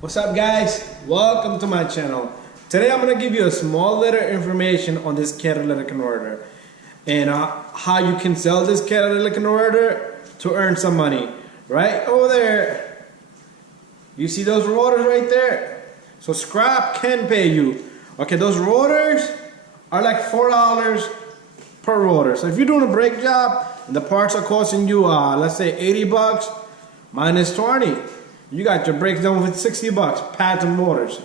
What's up, guys? Welcome to my channel. Today I'm going to give you a small little information on this catalytic converter and how you can sell this catalytic converter to earn some money. Right over there, you see those rotors right there? So scrap can pay you. Okay, those rotors are like $4 per rotor. So if you're doing a brake job and the parts are costing you let's say 80 bucks minus 20, you got your brakes done with 60 bucks, pads and motors.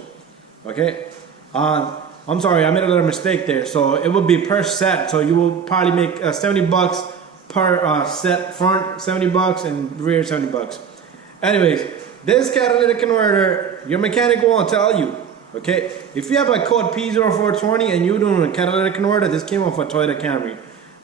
Okay, I'm sorry, I made a little mistake there. So it would be per set. So you will probably make 70 bucks per set, front 70 bucks and rear 70 bucks. Anyways, this catalytic converter, your mechanic won't tell you. Okay, if you have a code P0420 and you're doing a catalytic converter, this came off a Toyota Camry.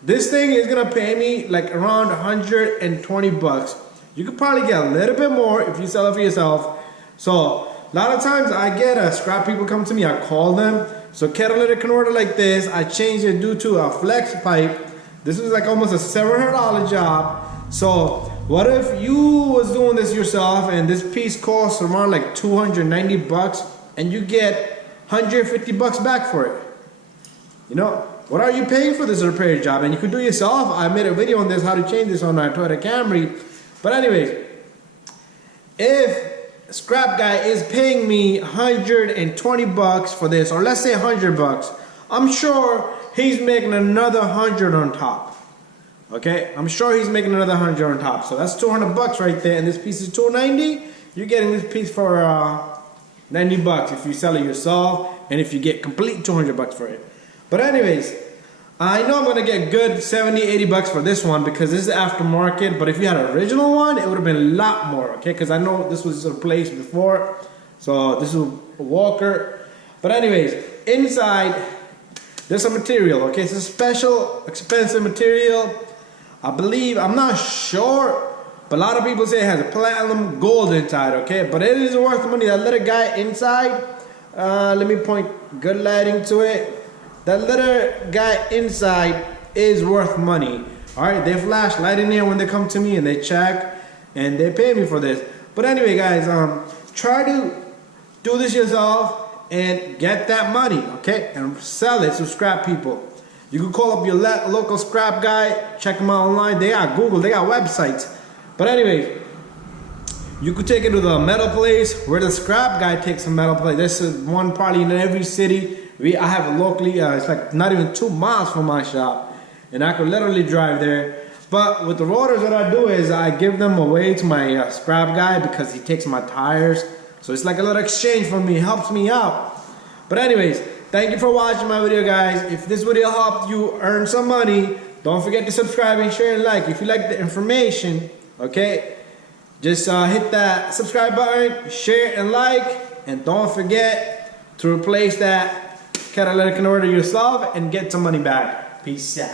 This thing is gonna pay me like around 120 bucks. You could probably get a little bit more if you sell it for yourself. So a lot of times I get scrap people come to me, I call them. So catalytic converter like this, I changed it due to a flex pipe. This was like almost a $700 job. So what if you was doing this yourself and this piece costs around like 290 bucks and you get 150 bucks back for it? You know, what are you paying for this repair job? And you could do it yourself. I made a video on this, how to change this on our Toyota Camry. But anyways, if a scrap guy is paying me 120 bucks for this, or let's say 100 bucks, I'm sure he's making another 100 on top. Okay, I'm sure he's making another 100 on top. So that's 200 bucks right there, and this piece is 290. You're getting this piece for 90 bucks if you sell it yourself, and if you get complete 200 bucks for it. But anyways, I know I'm gonna get good 70, 80 bucks for this one because this is aftermarket, but if you had an original one, it would have been a lot more, okay? Because I know this was replaced before, so this is a walker. But anyways, inside, there's some material, okay? It's a special, expensive material. I believe, I'm not sure, but a lot of people say it has a platinum gold inside, okay? But it is worth money. That little guy inside, let me point good lighting to it. That little guy inside is worth money. Alright, they flash light in there when they come to me and they check and they pay me for this. But anyway, guys, try to do this yourself and get that money, okay? And sell it to scrap people. You can call up your local scrap guy, check them out online. They got Google, they got websites. But anyway, you could take it to the metal place where the scrap guy takes a metal place. This is one probably in every city. I have it locally, it's like not even 2 miles from my shop. And I could literally drive there. But with the rotors, what I do is I give them away to my scrap guy because he takes my tires. So it's like a little exchange for me, helps me out. But anyways, thank you for watching my video, guys. If this video helped you earn some money, don't forget to subscribe and share and like. If you like the information, okay, just hit that subscribe button, share and like, and don't forget to replace that catalytic converter yourself and get some money back. Peace out.